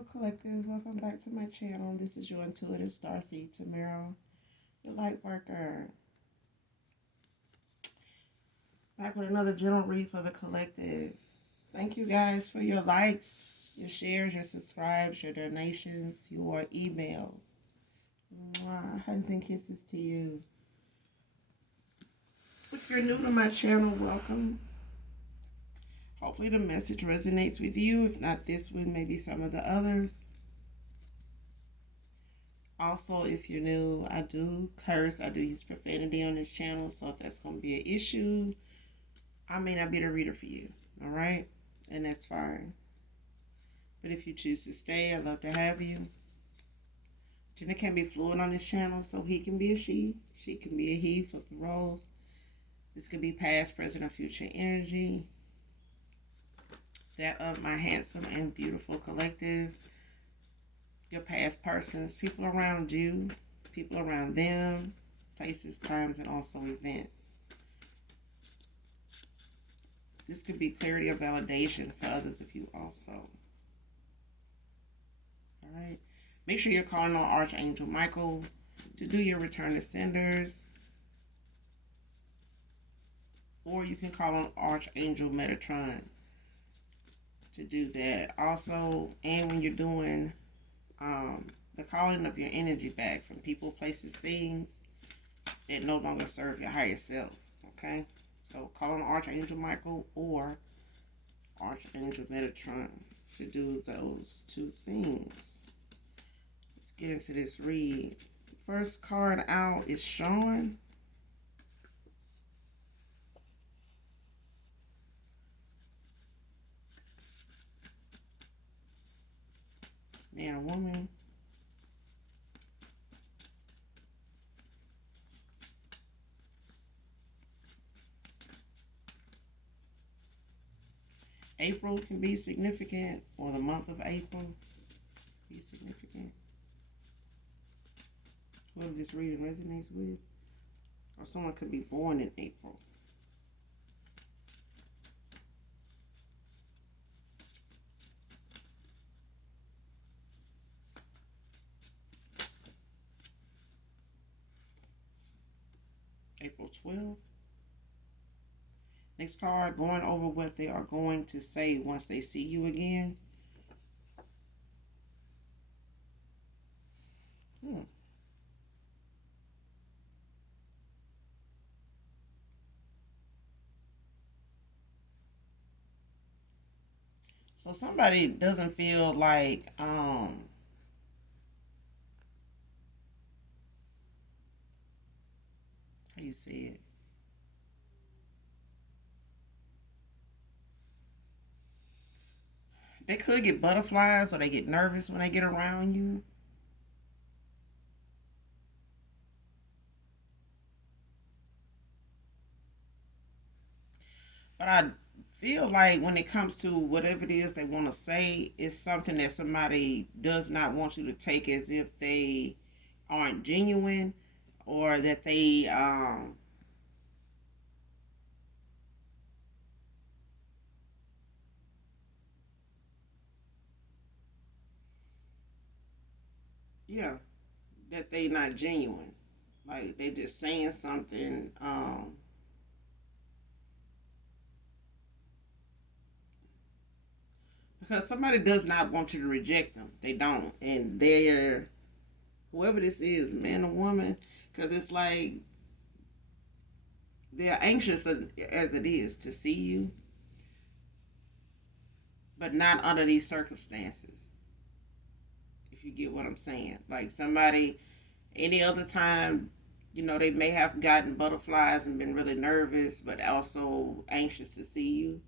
Hello, collective. Welcome back to my channel. This is your intuitive starseed, Tamara, the light worker. Back with another general read for the collective. Thank you guys for your likes, your shares, your subscribes, your donations, your emails. Mwah. Hugs and kisses to you. If you're new to my channel, welcome. Hopefully the message resonates with you. If not this one, maybe some of the others. Also, if you're new, I do curse. I do use profanity on this channel. So if that's going to be an issue, I may not be the reader for you. All right? And that's fine. But if you choose to stay, I'd love to have you. Gender can be fluid on this channel. So he can be a she. She can be a he. Flip the roles. This could be past, present, or future energy. That of my handsome and beautiful collective. Your past persons, people around you, people around them, places, times, and also events. This could be clarity or validation for others of you also. All right. Make sure you're calling on Archangel Michael to do your return to senders. Or you can call on Archangel Metatron to do that. Also, and when you're doing the calling of your energy back from people, places, things that no longer serve your higher self. Okay? So call on Archangel Michael or Archangel Metatron to do those two things. Let's get into this read. First card out is showing man or woman. April can be significant, or the month of April be significant. Whoever this reading resonates with. Or someone could be born in April. April 12th. Next card, going over what they are going to say once they see you again. So somebody doesn't feel like how you see it. They could get butterflies or they get nervous when they get around you. But I feel like when it comes to whatever it is they want to say, it's something that somebody does not want you to take as if they aren't genuine or that they yeah, that they not genuine. Like they just saying something because somebody does not want you to reject them. They don't. And they're, whoever this is, man or woman, because it's like they're anxious as it is to see you, but not under these circumstances. If you get what I'm saying. Like somebody, any other time, you know, they may have gotten butterflies and been really nervous, but also anxious to see you.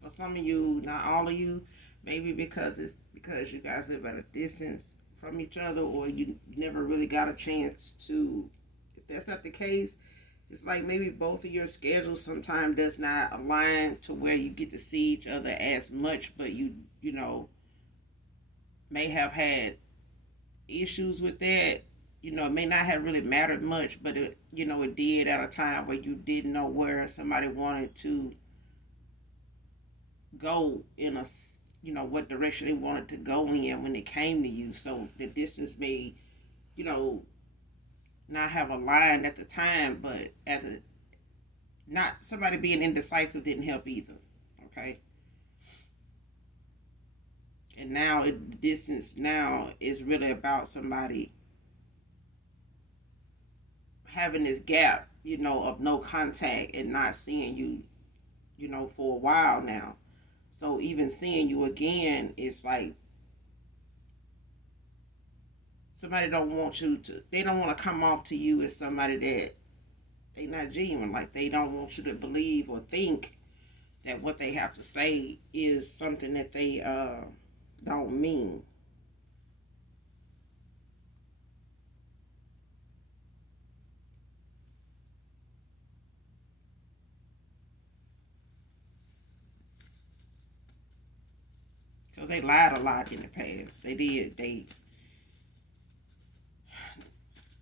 For some of you, not all of you, maybe because it's because you guys live at a distance from each other, or you never really got a chance to. If that's not the case, it's like maybe both of your schedules sometimes does not align to where you get to see each other as much, but you know may have had issues with that. You know, it may not have really mattered much, but it, you know, it did at a time where you didn't know where somebody wanted to go in a, what direction they wanted to go in when it came to you. So the distance may, you know, not have aligned at the time, but as a, not somebody being indecisive didn't help either. Okay. And now the distance now is really about somebody having this gap, of no contact and not seeing you, for a while now. So even seeing you again is like somebody don't want you to. They don't want to come off to you as somebody that they not genuine. Like they don't want you to believe or think that what they have to say is something that they don't mean. Because they lied a lot in the past. They did. They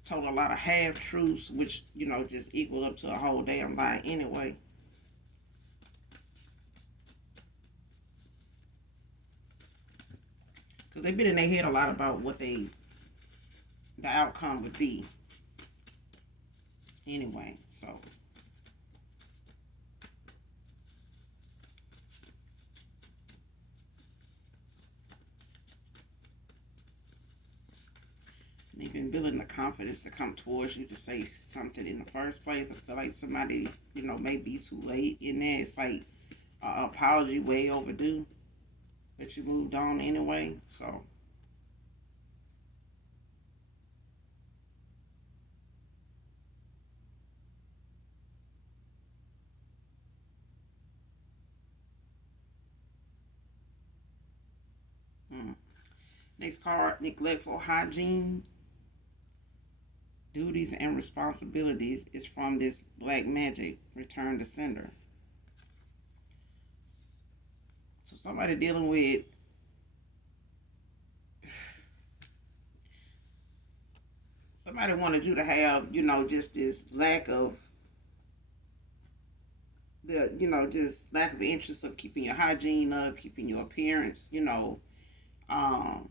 told a lot of half truths, which just equal up to a whole damn lie anyway. Because they've been in their head a lot about what the outcome would be anyway. So they've been building the confidence to come towards you to say something in the first place. I feel like somebody, may be too late in there. It's like an apology way overdue, but you moved on anyway. So hmm. Next card, neglectful hygiene, duties and responsibilities is from this black magic return to sender. So somebody dealing with somebody wanted you to have, just this lack of just lack of interest of keeping your hygiene up, keeping your appearance, um,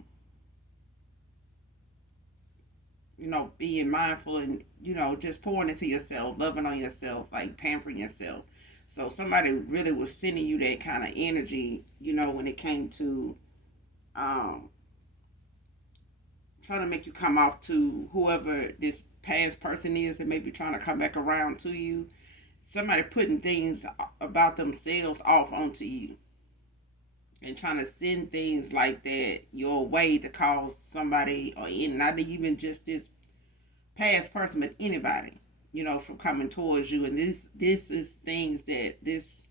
being mindful and, just pouring into yourself, loving on yourself, like pampering yourself. So somebody really was sending you that kind of energy, when it came to um, trying to make you come off to whoever this past person is that may be trying to come back around to you. Somebody putting things about themselves off onto you and trying to send things like that your way to cause somebody, or not even just this past person, but anybody, from coming towards you. And this is things that this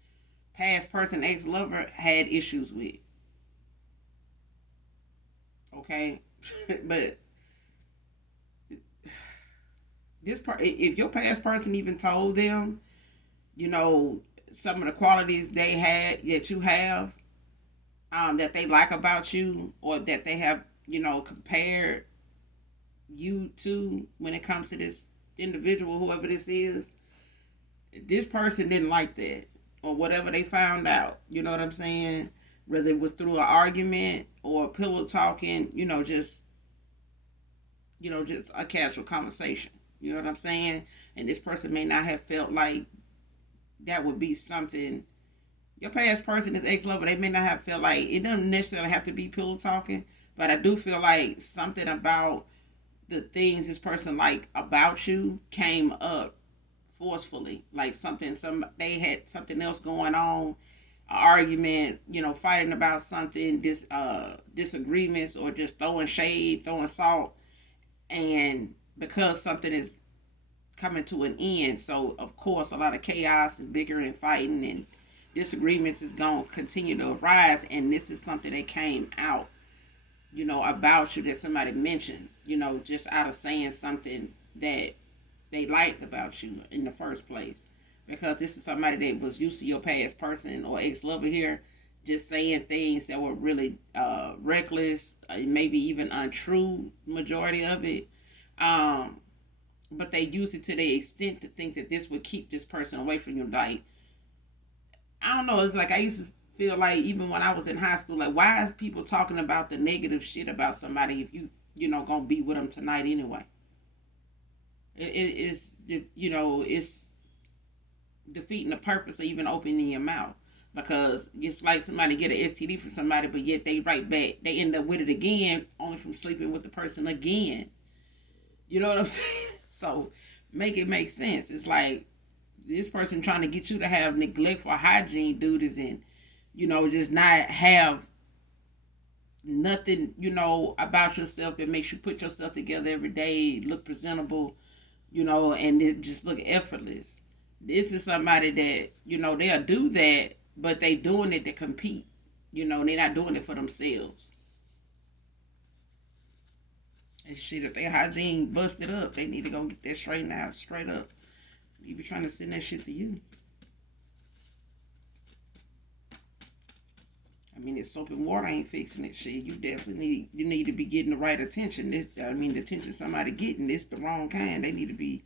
past person, ex lover, had issues with. Okay, but if your past person even told them, you know, some of the qualities they had that you have, that they like about you, or that they have, compared you to when it comes to this individual, whoever this is, this person didn't like that, or whatever they found out. You know what I'm saying? Whether it was through an argument or pillow talking, just a casual conversation. You know what I'm saying? And this person may not have felt like that would be something. Your past person is ex lover. They may not have felt like it doesn't necessarily have to be pillow talking, but I do feel like something about the things this person like about you came up forcefully. Like they had something else going on, an argument, fighting about something, disagreements, or just throwing shade, throwing salt, and because something is coming to an end, so of course a lot of chaos and bickering and fighting and disagreements is going to continue to arise, and this is something that came out, about you, that somebody mentioned, just out of saying something that they liked about you in the first place. Because this is somebody that was used to your past person or ex lover here, just saying things that were really reckless, maybe even untrue, majority of it. Um, but they use it to the extent to think that this would keep this person away from you. Like, I don't know, it's like I used to feel like even when I was in high school, like why is people talking about the negative shit about somebody if you gonna be with them tonight anyway? It's it's defeating the purpose of even opening your mouth, because it's like somebody get an STD from somebody, but yet they right back, they end up with it again, only from sleeping with the person again. You know what I'm saying? So make it make sense. It's like this person trying to get you to have neglect for hygiene duties, and just not have nothing about yourself that makes you put yourself together every day, look presentable, and it just look effortless. This is somebody that they'll do that, but they doing it to compete. They're not doing it for themselves. And shit, if their hygiene busted up, they need to go get that straightened out straight up. You be trying to send that shit to you. I mean, if soap and water ain't fixing it, shit, you definitely need to be getting the right attention. The attention somebody getting, this the wrong kind. They need to be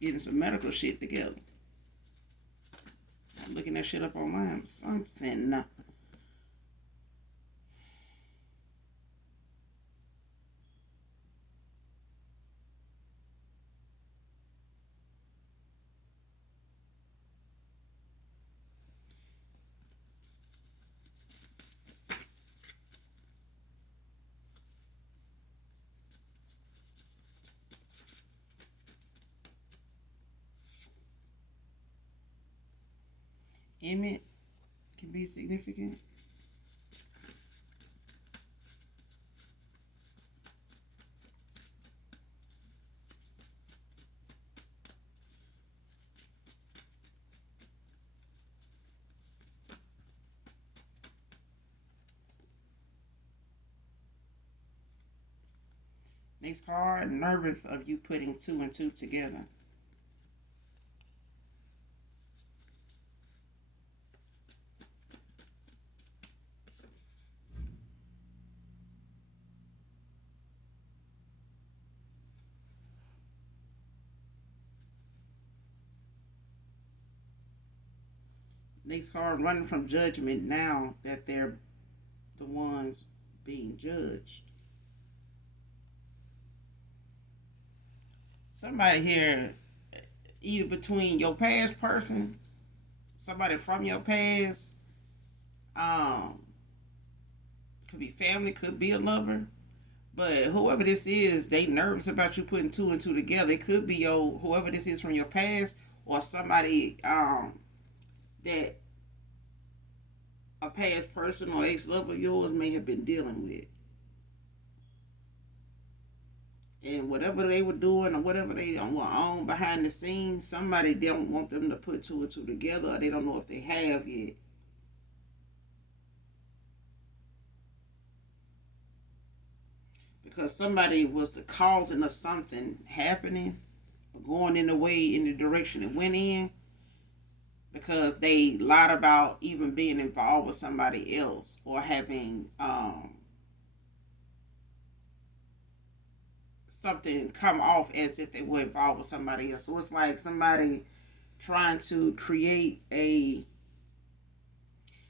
getting some medical shit together. I'm looking that shit up online or something. Image can be significant. Next card, nervous of you putting two and two together. Next card, running from judgment now that they're the ones being judged. Somebody here, either between your past person, somebody from your past, um, could be family, could be a lover, but whoever this is, they nervous about you putting two and two together. It could be your whoever this is from your past, or somebody that a past person or ex lover of yours may have been dealing with. And whatever they were doing or whatever they were on behind the scenes, somebody don't want them to put two and two together, or they don't know if they have yet. Because somebody was the causing of something happening, or going in the way, in the direction it went in, because they lied about even being involved with somebody else, or having something come off as if they were involved with somebody else. So it's like somebody trying to create a.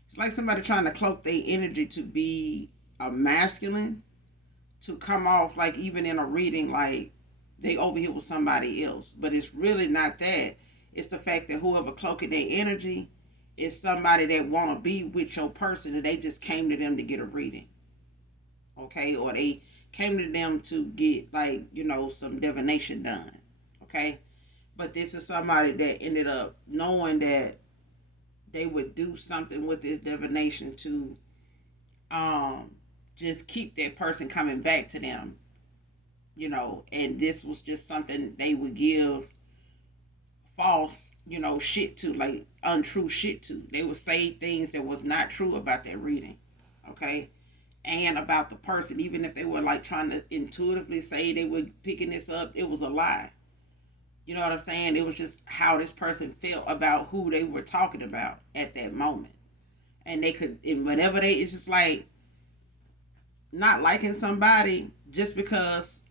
It's like somebody trying to cloak their energy to be a masculine, to come off like even in a reading like they over here with somebody else, but it's really not that. It's the fact that whoever cloaking their energy is somebody that want to be with your person, and they just came to them to get a reading, okay, or they came to them to get like some divination done, okay. But this is somebody that ended up knowing that they would do something with this divination to just keep that person coming back to them, and this was just something they would give false, shit to, like untrue shit to. They would say things that was not true about their reading, okay, and about the person, even if they were like trying to intuitively say they were picking this up, it was a lie. You know what I'm saying? It was just how this person felt about who they were talking about at that moment, and they could, and whatever they, it's just like not liking somebody just because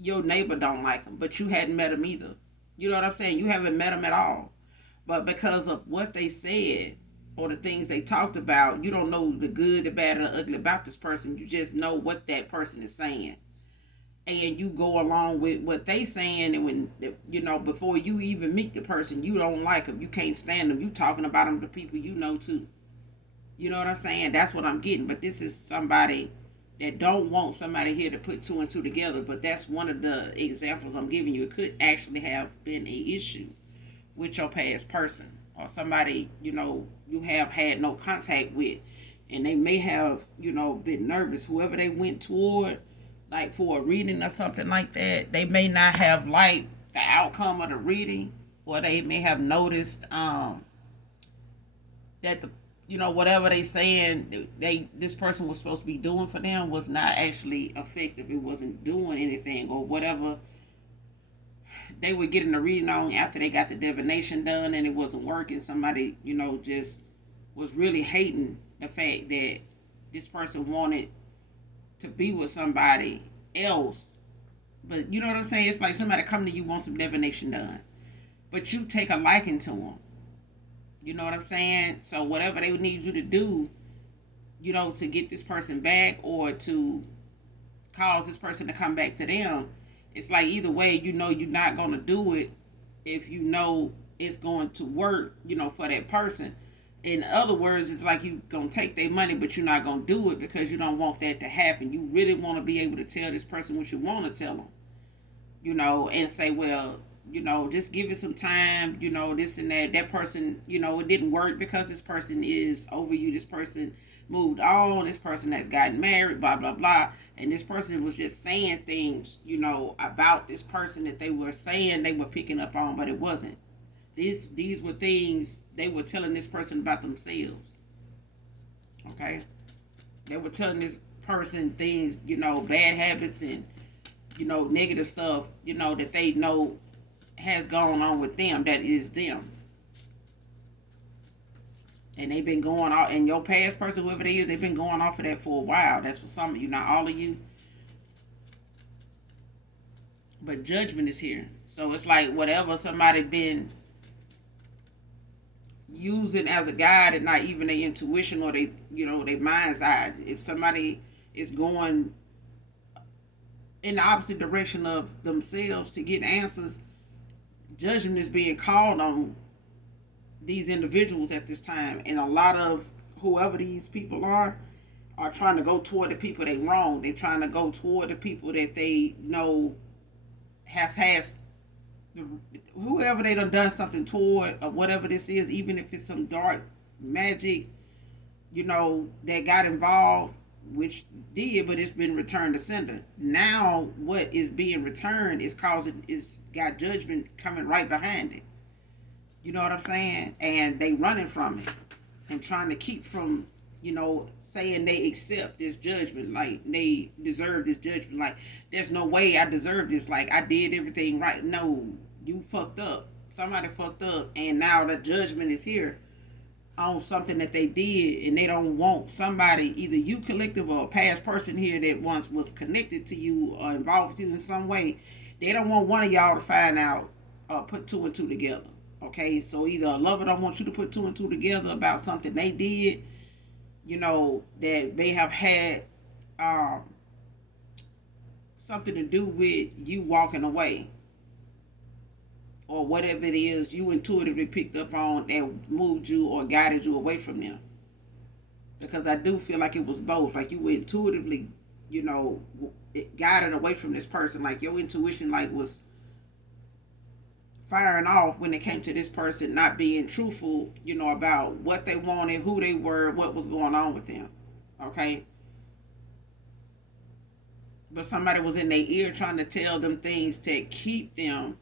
your neighbor don't like them, but you hadn't met them either. You know what I'm saying? You haven't met them at all, but because of what they said, or the things they talked about. You don't know the good, the bad, or the ugly about this person. You just know what that person is saying, and you go along with what they saying. And when before you even meet the person, you don't like them, you can't stand them, you talking about them to people you know too. You know what I'm saying? That's what I'm getting. But this is somebody that don't want somebody here to put two and two together. But that's one of the examples I'm giving you. It could actually have been a issue with your past person, or somebody you have had no contact with, and they may have been nervous. Whoever they went toward, like for a reading or something like that, they may not have liked the outcome of the reading, or they may have noticed that the whatever they saying this person was supposed to be doing for them was not actually effective. It wasn't doing anything, or whatever they were getting a reading on after they got the divination done and it wasn't working. Somebody just was really hating the fact that this person wanted to be with somebody else. But you know what I'm saying? It's like somebody come to you, want some divination done, but you take a liking to them. You know what I'm saying? So whatever they need you to do, to get this person back, or to cause this person to come back to them, it's like either way, you're not going to do it if it's going to work, for that person. In other words, it's like you're going to take their money, but you're not going to do it because you don't want that to happen. You really want to be able to tell this person what you want to tell them, and say, well, just give it some time, this and that. That person, it didn't work because this person is over you. This person moved on. This person has gotten married, blah, blah, blah. And this person was just saying things, about this person that they were saying they were picking up on, but it wasn't. These were things they were telling this person about themselves. Okay? They were telling this person things, bad habits and, negative stuff, that they know has gone on with them, that is them. And they've been going off, and your past person, whoever it is, they've been going off of that for a while. That's for some of you, not all of you. But judgment is here. So it's like whatever somebody been using as a guide, and not even their intuition or their mind's eye. If somebody is going in the opposite direction of themselves to get answers, judgment is being called on these individuals at this time. And a lot of whoever these people are trying to go toward the people they wrong. They're trying to go toward the people that they know has whoever they done something toward, or whatever this is, even if it's some dark magic, that got involved, which did, but it's been returned to sender. Now what is being returned is got judgment coming right behind it. You know what I'm saying? And they running from it and trying to keep from, saying they accept this judgment, like they deserve this judgment. Like, there's no way I deserve this. Like, I did everything right. No, you fucked up. Somebody fucked up, and now the judgment is here on something that they did, and they don't want somebody, either you collective or a past person here that once was connected to you or involved with you in some way. They don't want one of y'all to find out or put two and two together. Okay, so either a lover don't want you to put two and two together about something they did, that they have had something to do with you walking away, or whatever it is you intuitively picked up on that moved you or guided you away from them. Because I do feel like it was both. Like, you were intuitively, guided away from this person. Like, your intuition was firing off when it came to this person not being truthful, about what they wanted, who they were, what was going on with them. Okay? But somebody was in their ear trying to tell them things to keep them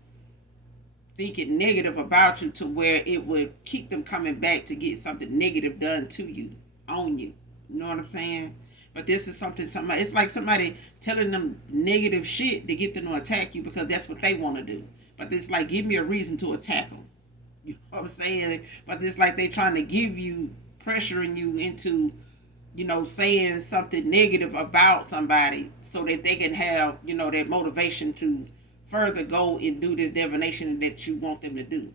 thinking negative about you, to where it would keep them coming back to get something negative done to you, on you. You know what I'm saying? But this is somebody, it's like somebody telling them negative shit to get them to attack you because that's what they want to do. But it's like, give me a reason to attack them. You know what I'm saying? But it's like they trying to give you, pressuring you into, saying something negative about somebody so that they can have, that motivation to further go and do this divination that you want them to do.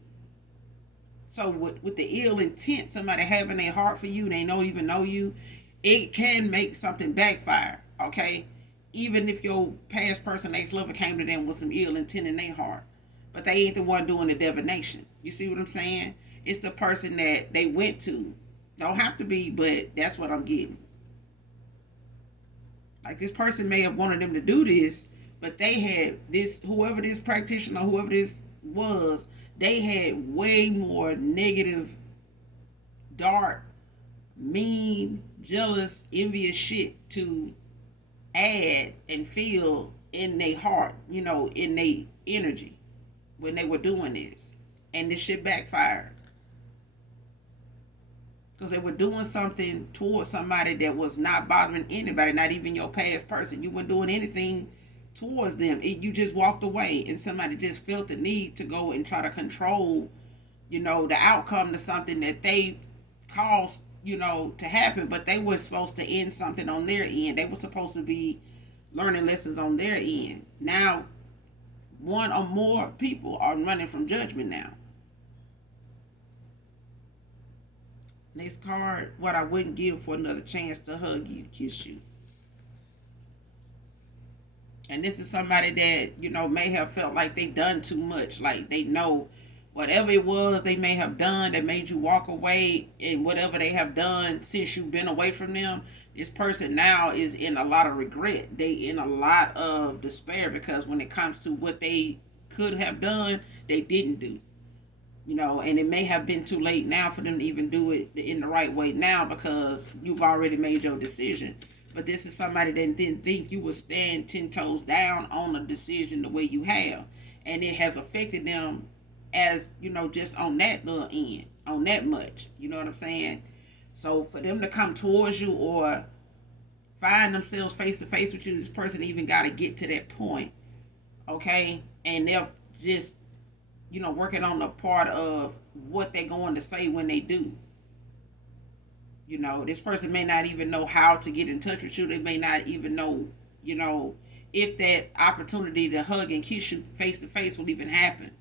So with the ill intent, somebody having a heart for you, they don't even know you, it can make something backfire. Okay, even if your past person, ex-lover, came to them with some ill intent in their heart, but they ain't the one doing the divination. You see what I'm saying? It's the person that they went to. Don't have to be, but that's what I'm getting. Like, this person may have wanted them to do this, but they had this, whoever this practitioner, whoever this was, they had way more negative, dark, mean, jealous, envious shit to add and feel in their heart, in their energy when they were doing this. And this shit backfired. Because they were doing something towards somebody that was not bothering anybody, not even your past person. You weren't doing anything towards them. You just walked away, and somebody just felt the need to go and try to control, the outcome to something that they caused, to happen. But they were supposed to end something on their end. They were supposed to be learning lessons on their end. Now, one or more people are running from judgment now. Next card, what I wouldn't give for another chance to hug you, kiss you. And this is somebody that, may have felt like they done too much. Like, they know whatever it was they may have done that made you walk away, and whatever they have done since you've been away from them, this person now is in a lot of regret. They in a lot of despair, because when it comes to what they could have done, they didn't do. And it may have been too late now for them to even do it in the right way now, because you've already made your decision. But this is somebody that didn't think you would stand 10 toes down on a decision the way you have. And it has affected them as, just on that little end, on that much. You know what I'm saying? So for them to come towards you or find themselves face to face with you, this person even got to get to that point. Okay? And they're just working on the part of what they're going to say when they do. This person may not even know how to get in touch with you. They may not even know, if that opportunity to hug and kiss you face to face will even happen,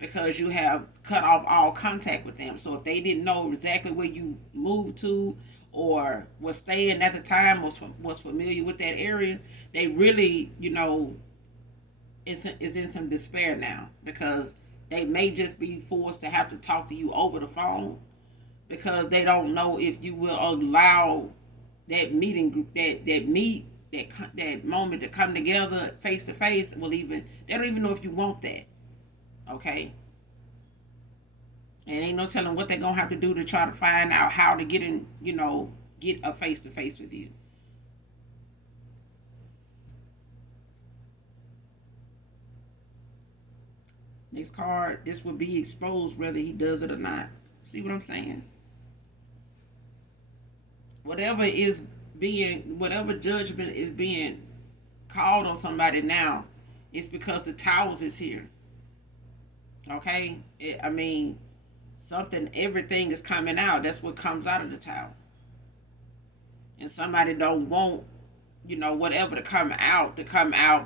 because you have cut off all contact with them. So if they didn't know exactly where you moved to or was staying at the time, was familiar with that area, they really, is in some despair now, because they may just be forced to have to talk to you over the phone, because they don't know if you will allow that meeting group, that moment to come together face to face. They don't even know if you want that. Okay? And ain't no telling what they're gonna have to do to try to find out how to get get a face to face with you. Next card, this will be exposed whether he does it or not. See what I'm saying? Whatever judgment is being called on somebody now, it's because the towels is here. Okay? Everything is coming out. That's what comes out of the towel. And somebody don't want, whatever to come out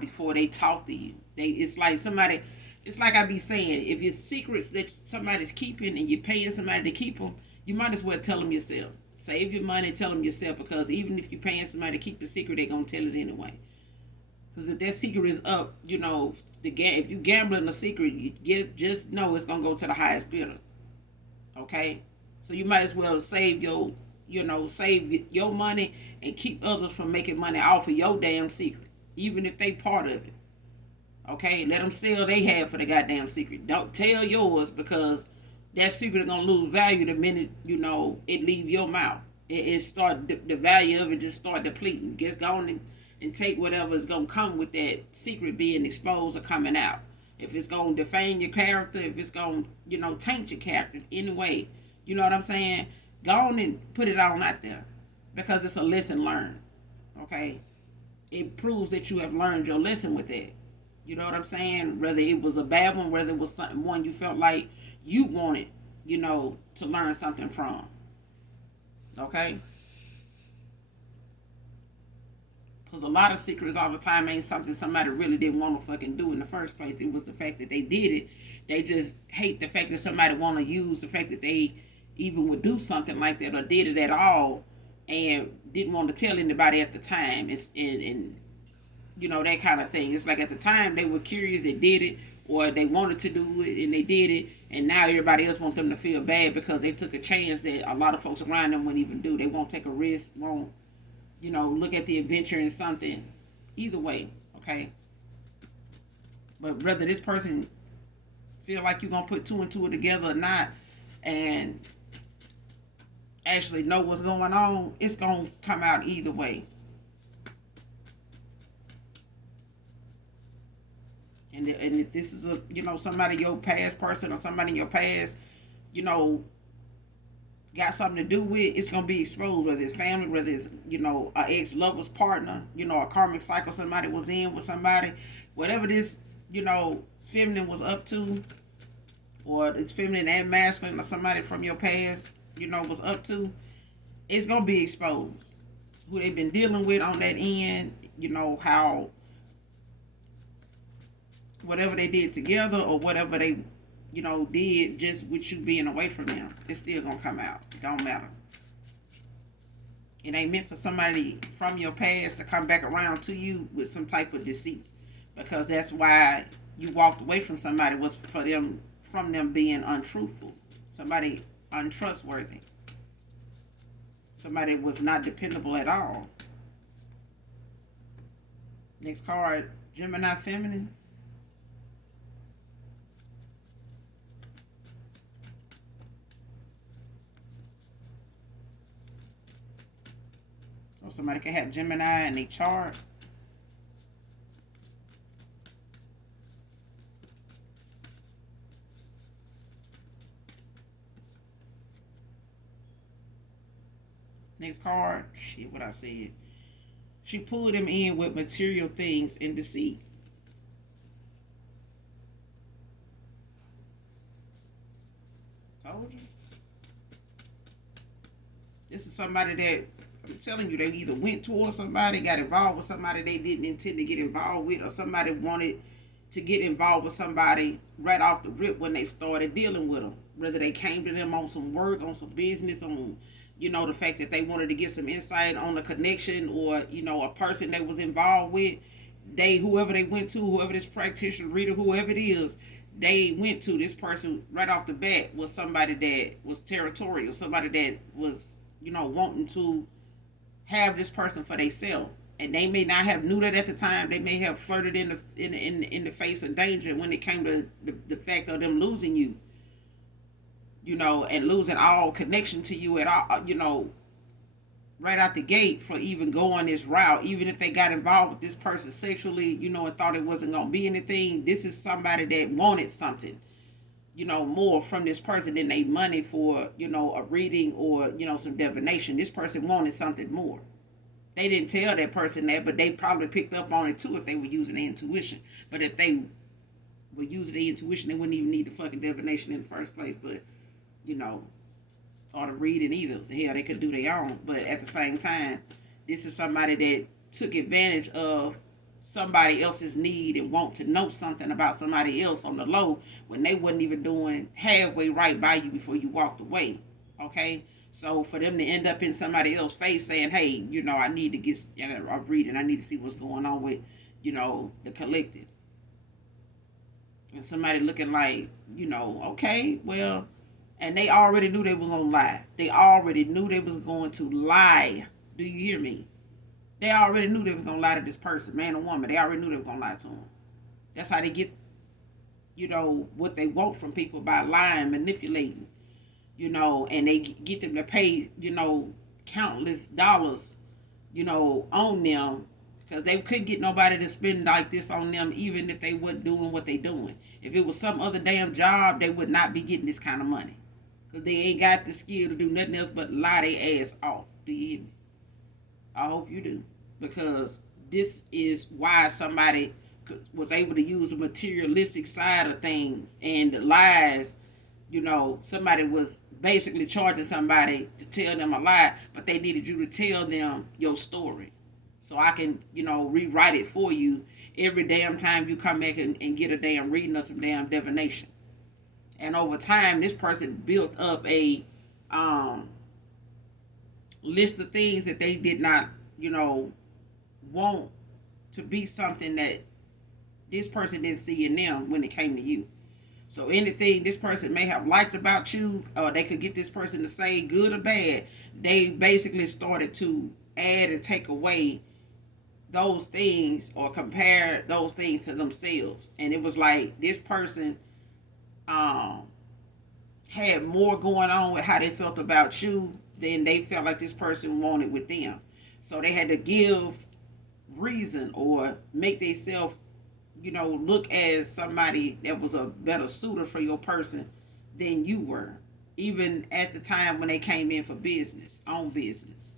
before they talk to you. It's like I be saying, if it's secrets that somebody's keeping and you're paying somebody to keep them, you might as well tell them yourself. Save your money and tell them yourself, because even if you're paying somebody to keep the secret, they're going to tell it anyway. Because if that secret is up, if you gambling a secret, just know it's going to go to the highest bidder. Okay? So you might as well save your money and keep others from making money off of your damn secret, even if they part of it. Okay, let them sell they half for the goddamn secret. Don't tell yours, because that secret is gonna lose value the minute it leave your mouth. The value of it just start depleting. Just go on and take whatever is gonna come with that secret being exposed or coming out. If it's gonna defame your character, if it's gonna taint your character anyway, you know what I'm saying? Go on and put it on out there, because it's a lesson learned. Okay, it proves that you have learned your lesson with that. You know what I'm saying? Whether it was a bad one, whether it was one you felt like you wanted, to learn something from. Okay? Because a lot of secrets all the time ain't something somebody really didn't want to fucking do in the first place. It was the fact that they did it. They just hate the fact that somebody want to use the fact that they even would do something like that or did it at all and didn't want to tell anybody at the time. And you know, that kind of thing. It's like at the time they were curious, they did it, or they wanted to do it and they did it, and now everybody else wants them to feel bad because they took a chance that a lot of folks around them wouldn't even do. They won't take a risk, won't, you know, look at the adventure in something. Either way, okay? But whether this person feel like you're gonna put two and two together or not and actually know what's going on, it's gonna come out either way. And if this is a, you know, somebody your past person or somebody in your past, you know, got something to do with, it's gonna be exposed. Whether it's family, whether it's, you know, a ex lover's partner, you know, a karmic cycle somebody was in with somebody, whatever this, you know, feminine was up to, or it's feminine and masculine, or somebody from your past, you know, was up to, it's gonna be exposed. Who they've been dealing with on that end, you know, how whatever they did together or whatever they, you know, did just with you being away from them, it's still gonna come out. It don't matter. It ain't meant for somebody from your past to come back around to you with some type of deceit, because that's why you walked away from somebody, was for them, from them being untruthful, somebody untrustworthy, somebody was not dependable at all. Next card, Gemini feminine. Or somebody can have Gemini in their chart. Next card, shit, what I said. She pulled him in with material things and deceit. Told you. This is somebody that, I'm telling you, they either went towards somebody, got involved with somebody they didn't intend to get involved with, or somebody wanted to get involved with somebody right off the rip when they started dealing with them. Whether they came to them on some work, on some business, on, you know, the fact that they wanted to get some insight on a connection or, you know, a person they was involved with. They, whoever they went to, whoever this practitioner, reader, whoever it is, they went to this person right off the bat was somebody that was territorial, somebody that was, you know, wanting to have this person for themselves. And they may not have knew that at the time. They may have flirted in the face of danger when it came to the fact of them losing you, you know, and losing all connection to you at all, you know, right out the gate for even going this route. Even if they got involved with this person sexually, you know, and thought it wasn't gonna be anything, this is somebody that wanted something, you know, more from this person than they money for, you know, a reading or, you know, some divination. This person wanted something more. They didn't tell that person that, but they probably picked up on it too if they were using their intuition. But if they were using their intuition, they wouldn't even need the fucking divination in the first place. But, you know, or the reading either. Hell, they could do their own. But at the same time, this is somebody that took advantage of somebody else's need and want to know something about somebody else on the low when they wasn't even doing halfway right by you before you walked away. Okay? So for them to end up in somebody else's face saying, hey, you know, I need to get a reading. I need to see what's going on with, you know, the collective. And somebody looking like, you know, okay, well, and they already knew they was going to lie. They already knew they was going to lie. Do you hear me? They already knew they was going to lie to this person, man or woman. They already knew they was going to lie to them. That's how they get, you know, what they want from people, by lying, manipulating, you know, and they get them to pay, you know, countless dollars, you know, on them, because they couldn't get nobody to spend like this on them even if they weren't doing what they doing. If it was some other damn job, they would not be getting this kind of money. Because they ain't got the skill to do nothing else but lie their ass off. Do you hear me? I hope you do. Because this is why somebody was able to use the materialistic side of things and the lies. You know, somebody was basically charging somebody to tell them a lie, but they needed you to tell them your story. so I can, rewrite it for you every damn time you come back and get a damn reading of some damn divination. And over time, this person built up a um, list of things that they did not, want to be something that this person didn't see in them when it came to you. So anything this person may have liked about you, or they could get this person to say good or bad, they basically started to add and take away those things or compare those things to themselves. And it was like this person um, had more going on with how they felt about you than they felt like this person wanted with them. So they had to give reason or make themselves, look as somebody that was a better suitor for your person than you were, even at the time when they came in for business, on business.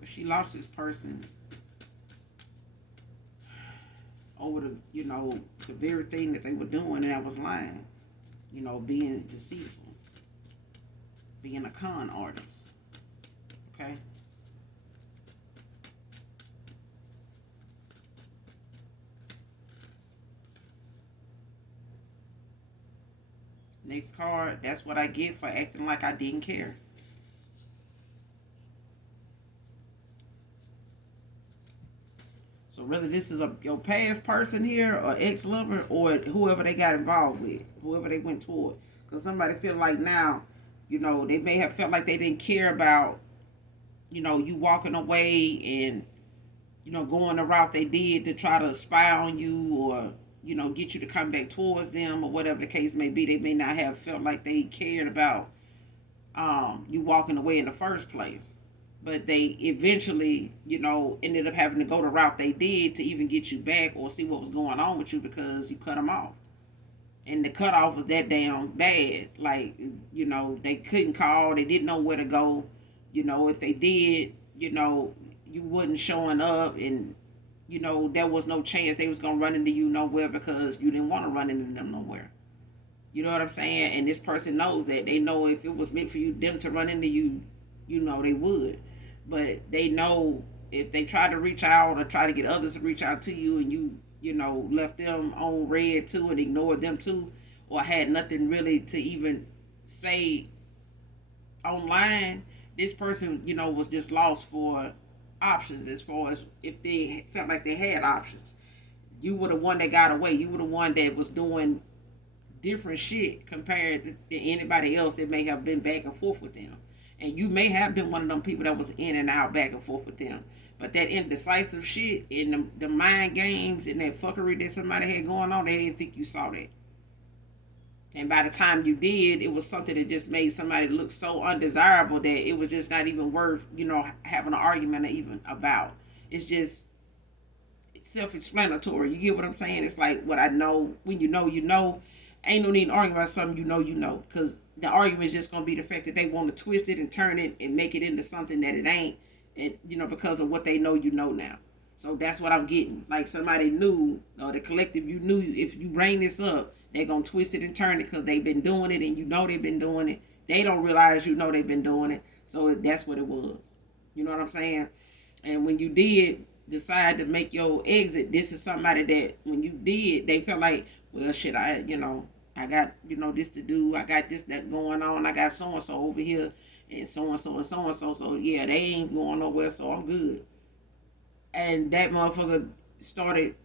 But she lost this person over the very thing that they were doing, and that was lying, being deceitful, being a con artist. Okay. Next card, that's what I get for acting like I didn't care. So whether this is your past person here, or ex-lover, or whoever they got involved with, whoever they went toward. Because somebody feel like now, they may have felt like they didn't care about, you walking away and, going the route they did to try to spy on you, or, get you to come back towards them, or whatever the case may be. They may not have felt like they cared about you walking away in the first place. But they eventually, ended up having to go the route they did to even get you back or see what was going on with you, because you cut them off. And the cutoff was that damn bad. Like, they couldn't call. They didn't know where to go. If they did, you wasn't showing up, and, there was no chance they was going to run into you nowhere, because you didn't want to run into them nowhere. You know what I'm saying? And this person knows that. They know if it was meant for them to run into you, they would. But they know if they try to reach out or try to get others to reach out to you, and you left them on red too and ignored them too, or had nothing really to even say online, this person, was just lost for options, as far as if they felt like they had options. You were the one that got away. You were the one that was doing different shit compared to anybody else that may have been back and forth with them. And you may have been one of them people that was in and out, back and forth with them. But that indecisive shit and the mind games and that fuckery that somebody had going on, they didn't think you saw that. And by the time you did, it was something that just made somebody look so undesirable that it was just not even worth, having an argument even about. It's just self-explanatory. You get what I'm saying? It's like what I know. When you know, you know. Ain't no need to argue about something you know. Because the argument is just going to be the fact that they want to twist it and turn it and make it into something that it ain't. And, because of what they know now. So that's what I'm getting. Like somebody knew, or the collective, you knew if you bring this up, they're going to twist it and turn it because they've been doing it, and they've been doing it. They don't realize they've been doing it. So that's what it was. You know what I'm saying? And when you did decide to make your exit, this is somebody that when you did, they felt like, well, shit, I got, this to do. I got this, that going on. I got so-and-so over here and so-and-so and so-and-so. So, yeah, they ain't going nowhere, so I'm good. And that motherfucker started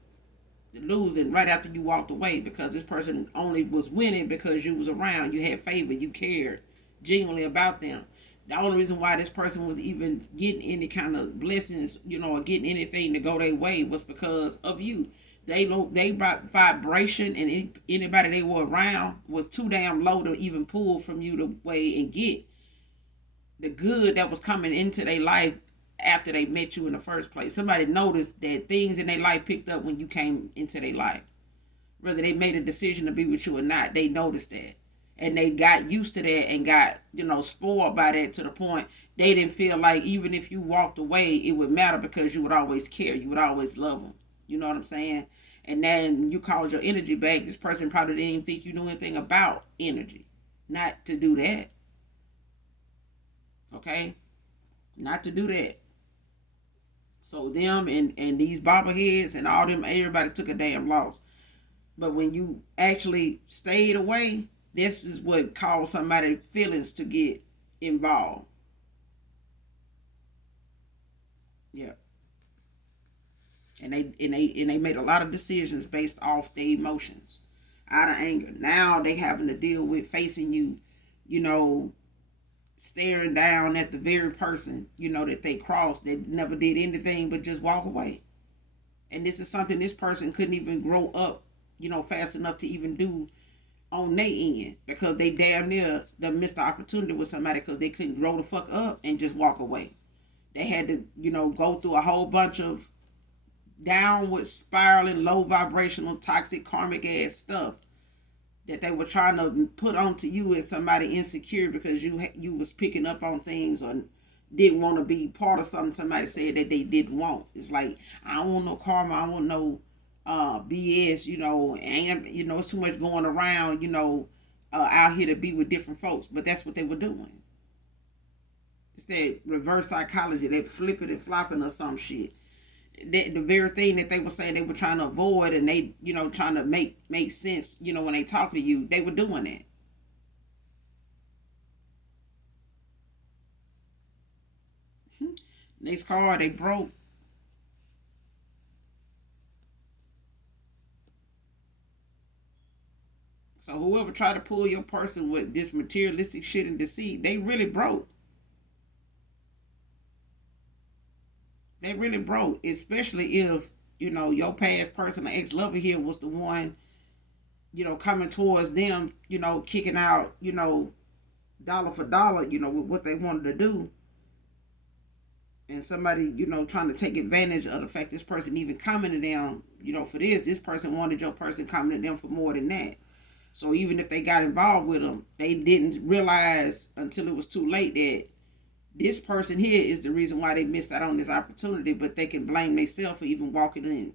losing right after you walked away, because this person only was winning because you was around. You had favor. You cared genuinely about them. The only reason why this person was even getting any kind of blessings, or getting anything to go their way was because of you. They vibration, and anybody they were around was too damn low to even pull from you the way and get the good that was coming into their life after they met you in the first place. Somebody noticed that things in their life picked up when you came into their life. Whether they made a decision to be with you or not, they noticed that. And they got used to that and got, spoiled by that to the point they didn't feel like even if you walked away, it would matter because you would always care. You would always love them. You know what I'm saying? And then you called your energy back. This person probably didn't even think you knew anything about energy. Not to do that. Okay? Not to do that. So them and these bobbleheads and all them, everybody took a damn loss. But when you actually stayed away, this is what caused somebody's feelings to get involved. Yeah. And they made a lot of decisions based off their emotions, out of anger. Now they having to deal with facing you, you know, staring down at the very person, that they crossed that never did anything but just walk away. And this is something this person couldn't even grow up, fast enough to even do on their end because they damn near they missed the opportunity with somebody because they couldn't grow the fuck up and just walk away. They had to, go through a whole bunch of downward spiraling, low vibrational, toxic, karmic ass stuff that they were trying to put onto you as somebody insecure because you was picking up on things or didn't want to be part of something somebody said that they didn't want. It's like, I don't want no karma, I don't want no BS, and it's too much going around, out here to be with different folks. But that's what they were doing. It's that reverse psychology, that flipping and flopping or some shit. The very thing that they were saying they were trying to avoid and they, trying to make sense, when they talk to you, they were doing that. Next card, they broke. So whoever tried to pull your person with this materialistic shit and deceit, they really broke. They really broke, especially if, your past person or ex-lover here was the one, coming towards them, kicking out, dollar for dollar, with what they wanted to do. And somebody, trying to take advantage of the fact this person even coming to them, for this person wanted your person coming to them for more than that. So even if they got involved with them, they didn't realize until it was too late that this person here is the reason why they missed out on this opportunity, but they can blame themselves for even walking in,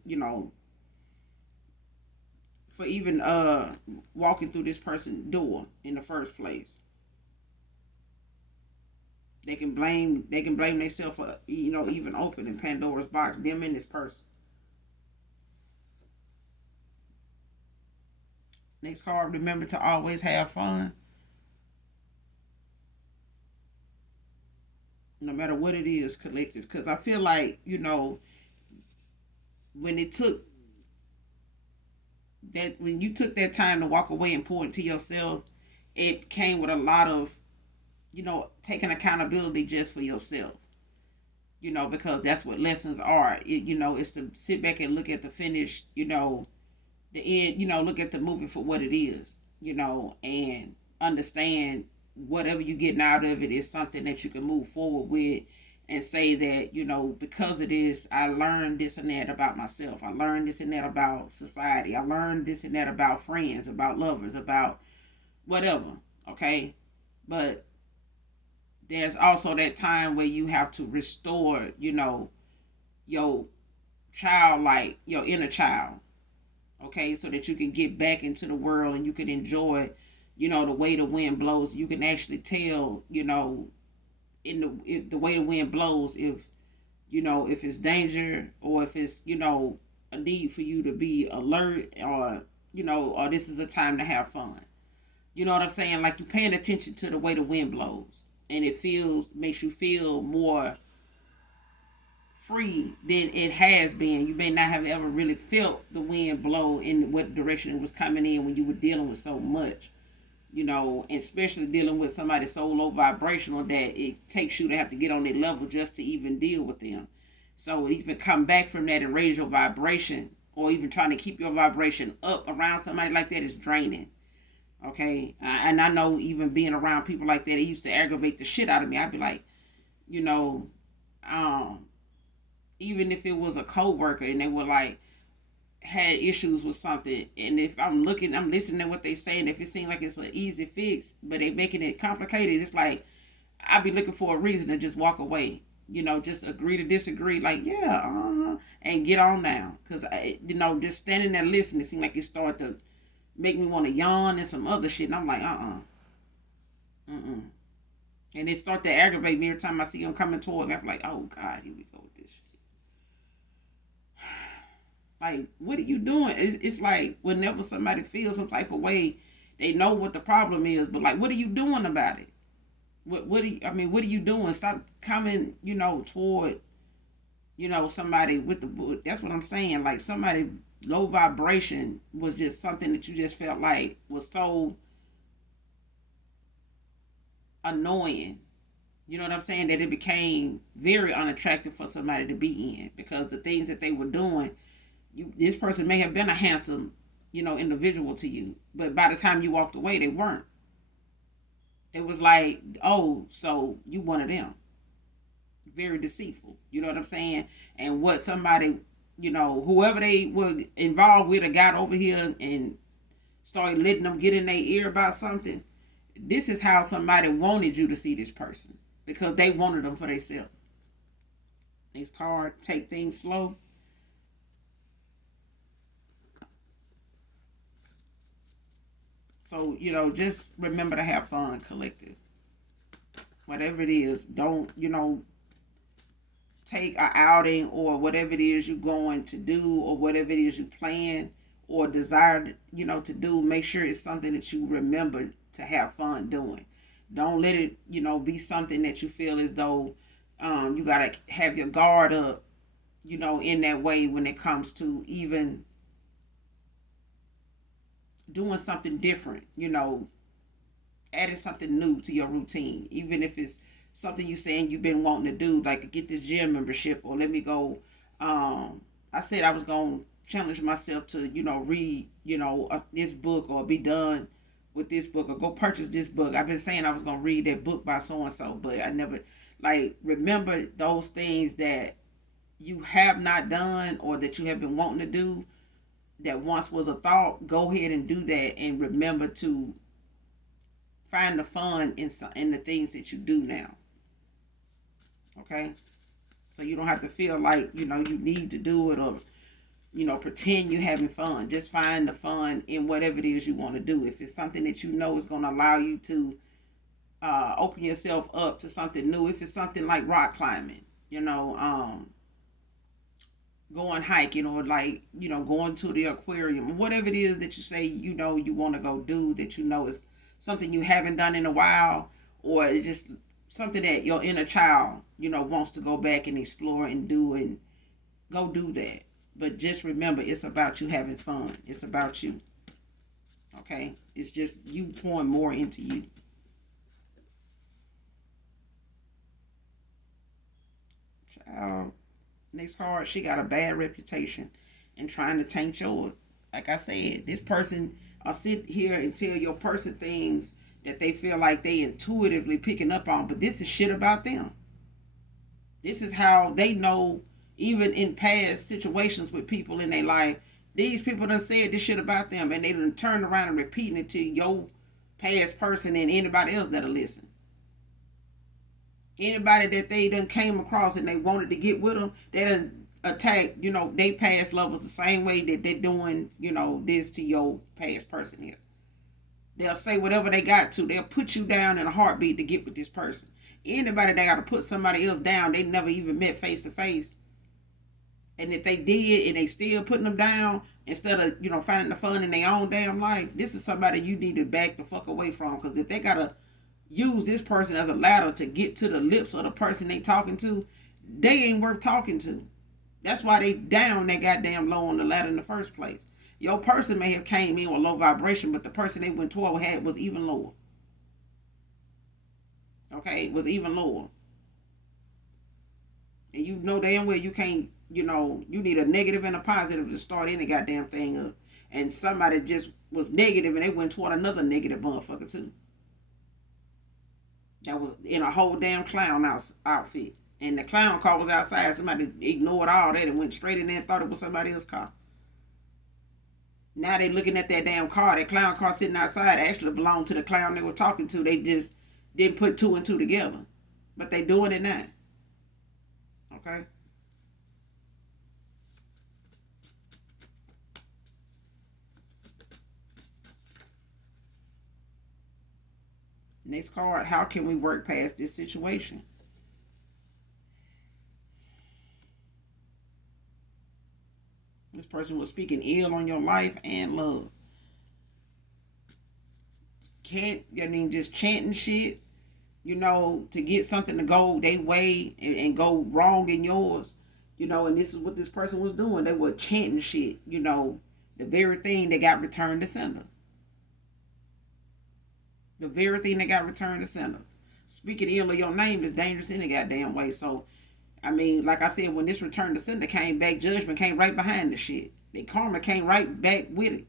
for even walking through this person's door in the first place. They can blame themselves for, even opening Pandora's box, them and this person. Next card, remember to always have fun. No matter what it is, collective. Because I feel like, when it took when you took that time to walk away and pour into yourself, it came with a lot of, taking accountability just for yourself. Because that's what lessons are. It's to sit back and look at the finished, the end, look at the movie for what it is, and understand whatever you're getting out of it is something that you can move forward with and say that, because of this, I learned this and that about myself. I learned this and that about society. I learned this and that about friends, about lovers, about whatever. Okay. But there's also that time where you have to restore, your child, like your inner child. Okay. So that you can get back into the world and you can enjoy, the way the wind blows. You can actually tell, if the way the wind blows, if it's danger or if it's, a need for you to be alert or this is a time to have fun. You know what I'm saying? Like you're paying attention to the way the wind blows and it makes you feel more free than it has been. You may not have ever really felt the wind blow in what direction it was coming in when you were dealing with so much. Especially dealing with somebody so low vibrational that it takes you to have to get on their level just to even deal with them. So even come back from that and raise your vibration or even trying to keep your vibration up around somebody like that is draining. Okay. And I know even being around people like that, it used to aggravate the shit out of me. I'd be like, Um, even if it was a coworker and they were like had issues with something, and if I'm listening to what they say, and if it seems like it's an easy fix, but they making it complicated, it's like I'd be looking for a reason to just walk away. Just agree to disagree. Like, yeah, and get on now. Cause just standing there listening, it seemed like it started to make me want to yawn and some other shit. And I'm like, and it start to aggravate me every time I see them coming toward me. I'm like, oh God, here we go with this shit. Like, what are you doing? It's like whenever somebody feels some type of way, they know what the problem is, but like, what are you doing about it? What are you doing? Stop coming, toward, somebody with the book. That's what I'm saying. Like, somebody low vibration was just something that you just felt like was so annoying. You know what I'm saying? That it became very unattractive for somebody to be in, because the things that they were doing, this person may have been a handsome, individual to you, but by the time you walked away, they weren't. It was like, oh, so you one of them. Very deceitful. You know what I'm saying? And what somebody, whoever they were involved with or got over here and started letting them get in their ear about something, this is how somebody wanted you to see this person, because they wanted them for themselves. Next card, take things slow. So, just remember to have fun, collective. Whatever it is, don't, take an outing or whatever it is you're going to do or whatever it is you plan or desire, to do. Make sure it's something that you remember to have fun doing. Don't let it, be something that you feel as though you got to have your guard up, in that way when it comes to even doing something different, adding something new to your routine, even if it's something you saying you've been wanting to do, like get this gym membership, or let me go. I said I was gonna challenge myself to, read, this book, or be done with this book, or go purchase this book. I've been saying I was gonna read that book by so and so, but I never. Like, remember those things that you have not done or that you have been wanting to do, that once was a thought. Go ahead and do that, and remember to find the fun in the things that you do now. Okay, so you don't have to feel like you need to do it, or pretend you're having fun. Just find the fun in whatever it is you want to do. If it's something that is going to allow you to open yourself up to something new. If it's something like rock climbing, going hiking, or like going to the aquarium, whatever it is that you say you want to go do, that is something you haven't done in a while, or it's just something that your inner child wants to go back and explore and do, and go do that. But just remember, it's about you having fun. It's about you. Okay, it's just you pouring more into you. Child. Next card, she got a bad reputation and trying to taint yours. Like I said, this person, I'll sit here and tell your person things that they feel like they intuitively picking up on, but this is shit about them. This is how they know, even in past situations with people in their life, these people done said this shit about them, and they done turned around and repeating it to your past person and anybody else that'll listen. Anybody that they done came across and they wanted to get with them, they done attack, they past lovers the same way that they're doing, this to your past person here. They'll say whatever they got to. They'll put you down in a heartbeat to get with this person. Anybody that got to put somebody else down, they never even met face to face. And if they did and they still putting them down, instead of, finding the fun in their own damn life, this is somebody you need to back the fuck away from. Because if they got to use this person as a ladder to get to the lips of the person they talking to, they ain't worth talking to. That's why they down that goddamn low on the ladder in the first place. Your person may have came in with low vibration, but the person they went toward had was even lower. Okay, was even lower. And you know damn well you can't, you need a negative and a positive to start any goddamn thing up. And somebody just was negative and they went toward another negative motherfucker too. That was in a whole damn clown outfit. And the clown car was outside. Somebody ignored all that and went straight in there and thought it was somebody else's car. Now they looking at that damn car. That clown car sitting outside actually belonged to the clown they were talking to. They just didn't put two and two together. But they doing it now. Okay? Next card, how can we work past this situation? This person was speaking ill on your life and love. Just chanting shit, to get something to go their way and go wrong in yours. And this is what this person was doing. They were chanting shit, the very thing that got returned to sender. The very thing that got returned to sender. Speaking ill of your name is dangerous in a goddamn way. So, like I said, when this return to sender came back, judgment came right behind the shit. The karma came right back with it.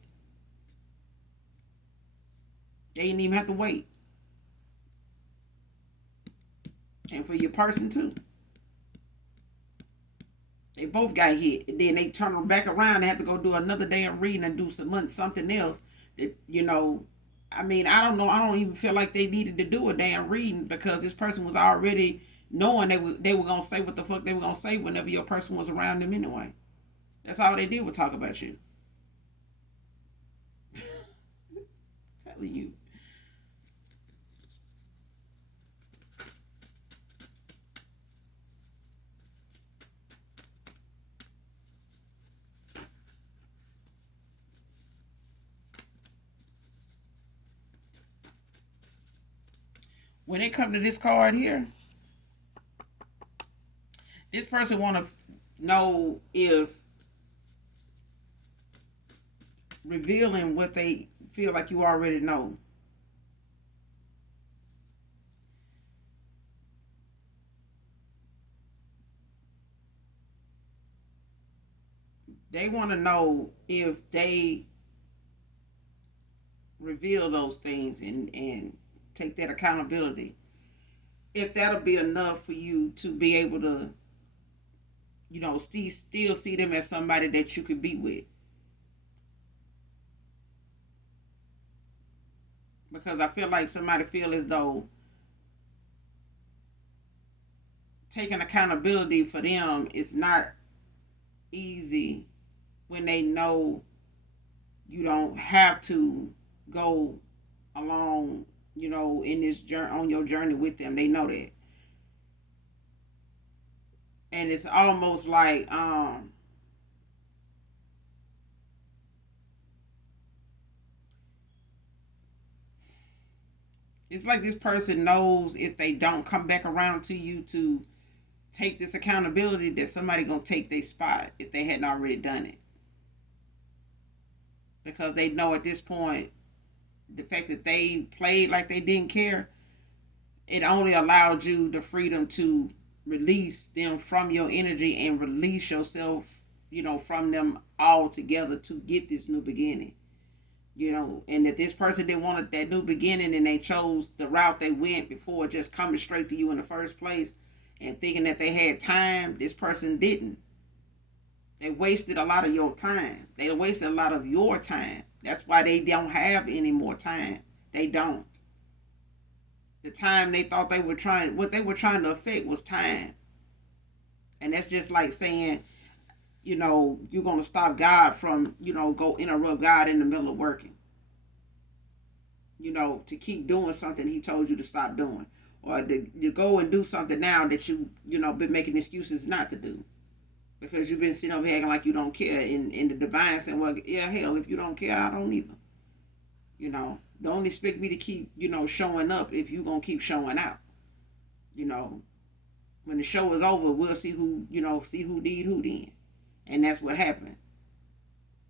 They didn't even have to wait. And for your person too. They both got hit. And then they turn back around and have to go do another day of reading and do something else that, I don't know. I don't even feel like they needed to do a damn reading because this person was already knowing they were going to say what the fuck they were going to say whenever your person was around them anyway. That's all they did was talk about you. Telling you. When it comes to this card here, this person want to know if revealing what they feel like you already know. They want to know if they reveal those things and take that accountability. If that'll be enough for you to be able to, still see them as somebody that you could be with. Because I feel like somebody feel as though taking accountability for them is not easy when they know you don't have to go along, in this journey, on your journey with them. They know that. And it's almost like it's like this person knows if they don't come back around to you to take this accountability, that somebody gonna take their spot if they hadn't already done it. Because they know at this point, the fact that they played like they didn't care, it only allowed you the freedom to release them from your energy and release yourself, from them all together to get this new beginning. And if this person didn't want that new beginning and they chose the route they went before just coming straight to you in the first place and thinking that they had time, this person didn't. They wasted a lot of your time. They wasted a lot of your time. That's why they don't have any more time. They don't. The time they thought what they were trying to affect was time. And that's just like saying, you're going to stop God from, go interrupt God in the middle of working. To keep doing something he told you to stop doing. Or to go and do something now that been making excuses not to do. Because you've been sitting over here acting like you don't care. And the divine saying, well, yeah, hell, if you don't care, I don't either. Don't expect me to keep, showing up if you're going to keep showing out. When the show is over, we'll see who did who then. And that's what happened.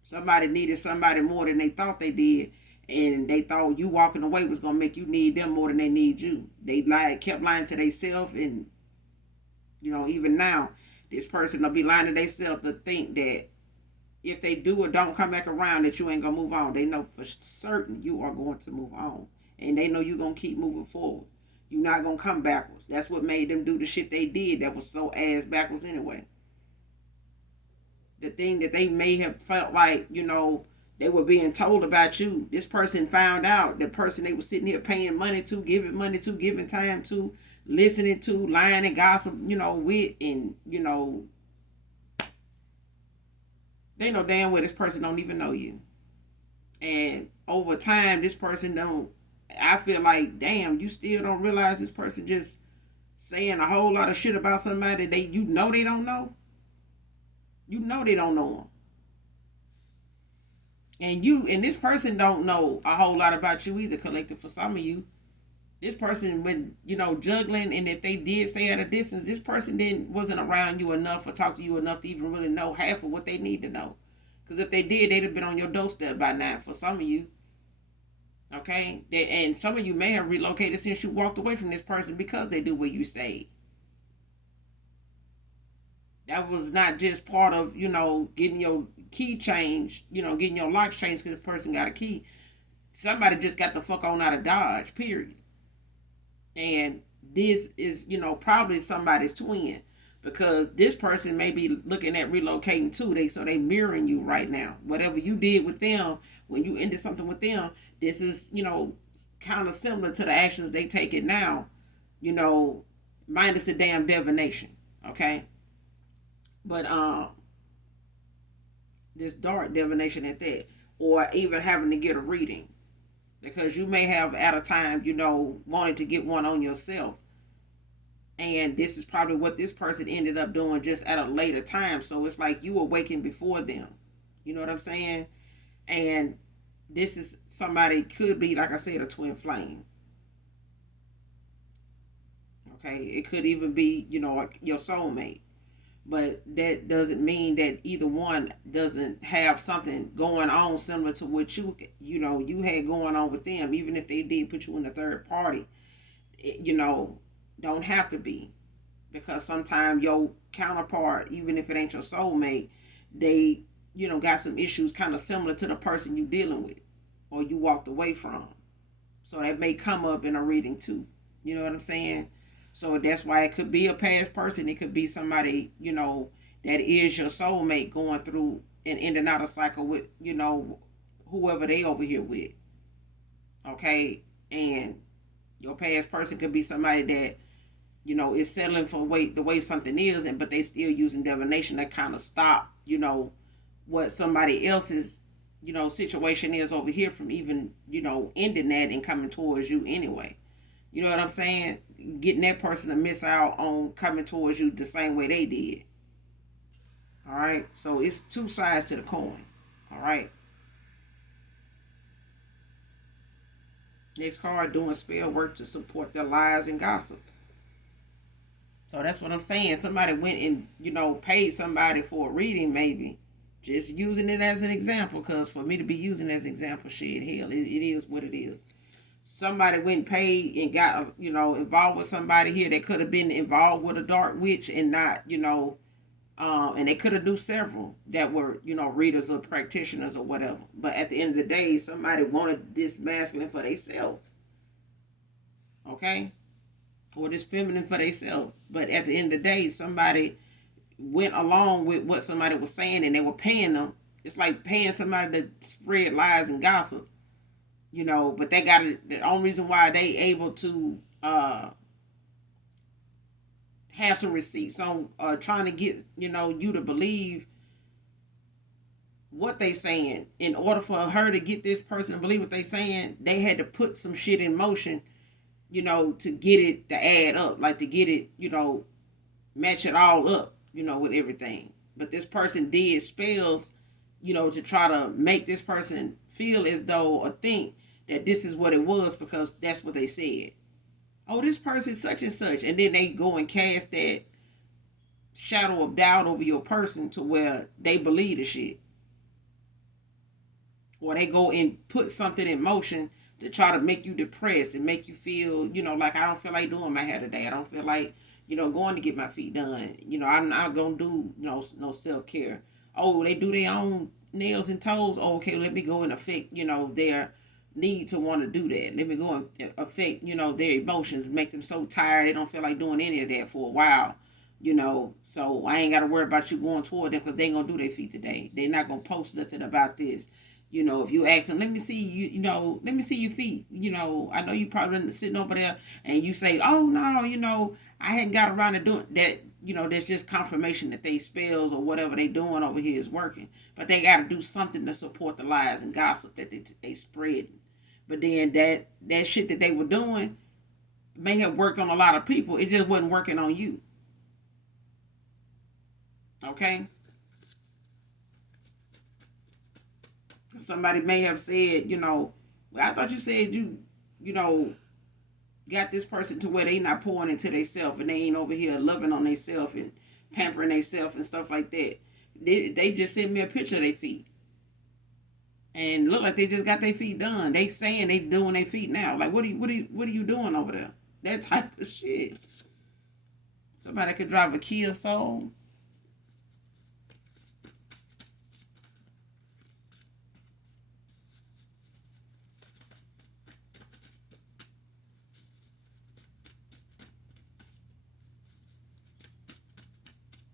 Somebody needed somebody more than they thought they did. And they thought you walking away was going to make you need them more than they need you. They kept lying to themselves. And, even now, this person will be lying to themselves to think that if they do or don't come back around, that you ain't going to move on. They know for certain you are going to move on. And they know you're going to keep moving forward. You're not gonna come backwards. That's what made them do the shit they did that was so ass backwards anyway. The thing that they may have felt like, they were being told about you. This person found out, the person they were sitting here paying money to, giving time to, listening to, lying and gossip, with, and, they know damn well this person don't even know you. And over time, this person don't, I feel like, damn, you still don't realize this person just saying a whole lot of shit about somebody they don't know. You know they don't know them. And this person don't know a whole lot about you either, collective, for some of you. This person, when, juggling, and if they did stay at a distance, this person wasn't around you enough or talk to you enough to even really know half of what they need to know. Because if they did, they'd have been on your doorstep by now for some of you. Okay? And some of you may have relocated since you walked away from this person because they do where you stayed. That was not just part of, getting your key changed, getting your locks changed because the person got a key. Somebody just got the fuck on out of Dodge, period. And this is, probably somebody's twin, because this person may be looking at relocating too. So they mirroring you right now. Whatever you did with them, when you ended something with them, this is, kind of similar to the actions they take it now, minus the damn divination. Okay? But this dark divination at that, or even having to get a reading, because you may have at a time, wanted to get one on yourself, and this is probably what this person ended up doing just at a later time. So it's like you awakened before them. You know what I'm saying? And this is somebody, could be, like I said, a twin flame. Okay, it could even be, your soulmate. But that doesn't mean that either one doesn't have something going on similar to what you had going on with them. Even if they did put you in a third party, don't have to be, because sometimes your counterpart, even if it ain't your soulmate, they got some issues kind of similar to the person you dealing with or you walked away from. So that may come up in a reading too. You know what I'm saying? So that's why it could be a past person. It could be somebody, that is your soulmate going through an in and out of cycle with, whoever they over here with. Okay? And your past person could be somebody that, is settling for the way something is, but they still using divination to kind of stop, what somebody else's, situation is over here from even, ending that and coming towards you anyway. You know what I'm saying? Getting that person to miss out on coming towards you the same way they did. All right? So it's two sides to the coin. All right? Next card, doing spell work to support their lies and gossip. So that's what I'm saying. Somebody went and, paid somebody for a reading maybe. Just using it as an example, because for me to be using it as an example, shit, hell, it is what it is. Somebody went and paid and got, involved with somebody here that could have been involved with a dark witch and not, and they could have do several that were, readers or practitioners or whatever. But at the end of the day, somebody wanted this masculine for themselves. Okay? Or this feminine for themselves. But at the end of the day, somebody went along with what somebody was saying and they were paying them. It's like paying somebody to spread lies and gossip. But they got it. The only reason why they able to have some receipts on trying to get you to believe what they saying. In order for her to get this person to believe what they saying, they had to put some shit in motion, to get it to add up, like to get it, match it all up, with everything. But this person did spells, to try to make this person feel as though or think that this is what it was because that's what they said. Oh, this person such and such. And then they go and cast that shadow of doubt over your person to where they believe the shit. Or they go and put something in motion to try to make you depressed and make you feel, like I don't feel like doing my hair today. I don't feel like, going to get my feet done. I'm not going to do no self-care. Oh, they do their own nails and toes. Oh, okay, let me go and affect, their need to want to do that. Let me go and affect, their emotions, make them so tired they don't feel like doing any of that for a while. So I ain't got to worry about you going toward them because they ain't going to do their feet today. They're not going to post nothing about this. If you ask them, let me see you, let me see your feet. I know you probably sitting over there and you say, oh no, I hadn't got around to doing that. That's just confirmation that they spells or whatever they doing over here is working. But they got to do something to support the lies and gossip that they spread. But then that shit that they were doing may have worked on a lot of people. It just wasn't working on you. Okay? Somebody may have said, well, I thought you said got this person to where they not pouring into themselves and they ain't over here loving on themselves and pampering themselves and stuff like that. They just sent me a picture of their feet. And look like they just got their feet done. They saying they doing their feet now. Like what are you doing over there? That type of shit. Somebody could drive a Kia Soul.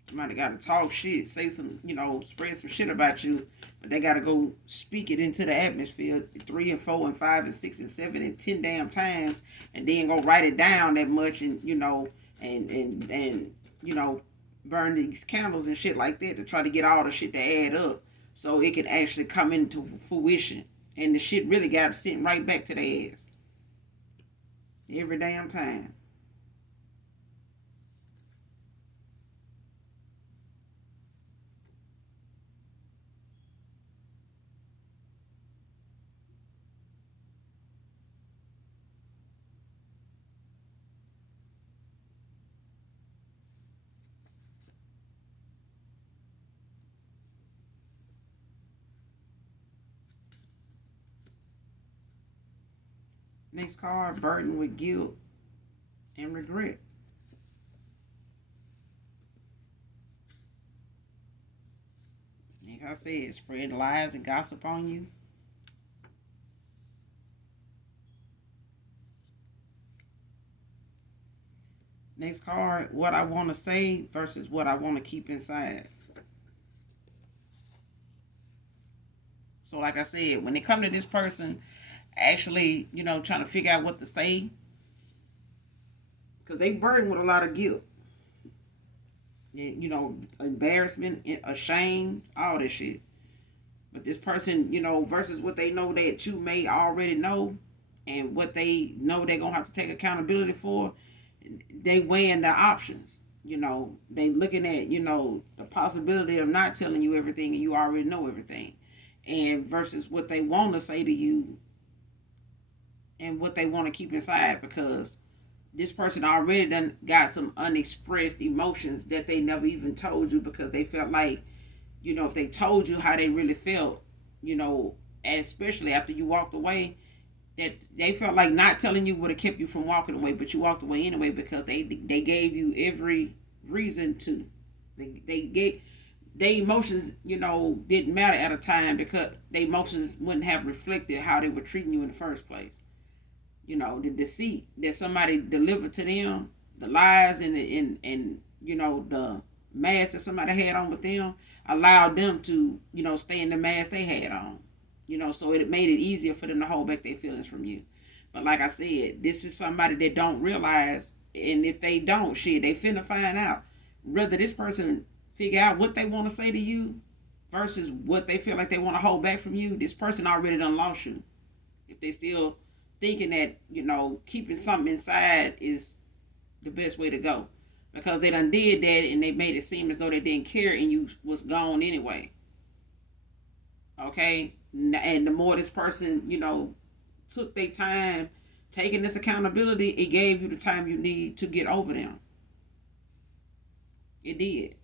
Somebody got to talk shit, say some, spread some shit about you, but they got to go speak it into the atmosphere 3 and 4 and 5 and 6 and 7 and 10 damn times, and then go write it down that much, and and burn these candles and shit like that to try to get all the shit to add up so it can actually come into fruition, and the shit really got sent right back to their ass every damn time. Next card, burdened with guilt and regret. Like I said, spread lies and gossip on you. Next card, what I want to say versus what I want to keep inside. So like I said, when they come to this person actually, trying to figure out what to say, because they burdened with a lot of guilt, embarrassment, ashamed, all this shit. But this person, versus what they know that you may already know and what they know they're going to have to take accountability for, they weighing the options. They looking at, the possibility of not telling you everything and you already know everything. And versus what they want to say to you and what they want to keep inside, because this person already done got some unexpressed emotions that they never even told you, because they felt like, if they told you how they really felt, especially after you walked away, that they felt like not telling you would have kept you from walking away, but you walked away anyway because they gave you every reason to. They gave their emotions, didn't matter at a time because their emotions wouldn't have reflected how they were treating you in the first place. The deceit that somebody delivered to them, the lies and the mask that somebody had on with them allowed them to, stay in the mask they had on. So it made it easier for them to hold back their feelings from you. But like I said, this is somebody that don't realize, and if they don't, shit, they finna find out. Whether this person figure out what they want to say to you versus what they feel like they want to hold back from you, this person already done lost you. If they still thinking that, keeping something inside is the best way to go. Because they done did that and they made it seem as though they didn't care and you was gone anyway. Okay? And the more this person, took their time taking this accountability, it gave you the time you need to get over them. It did.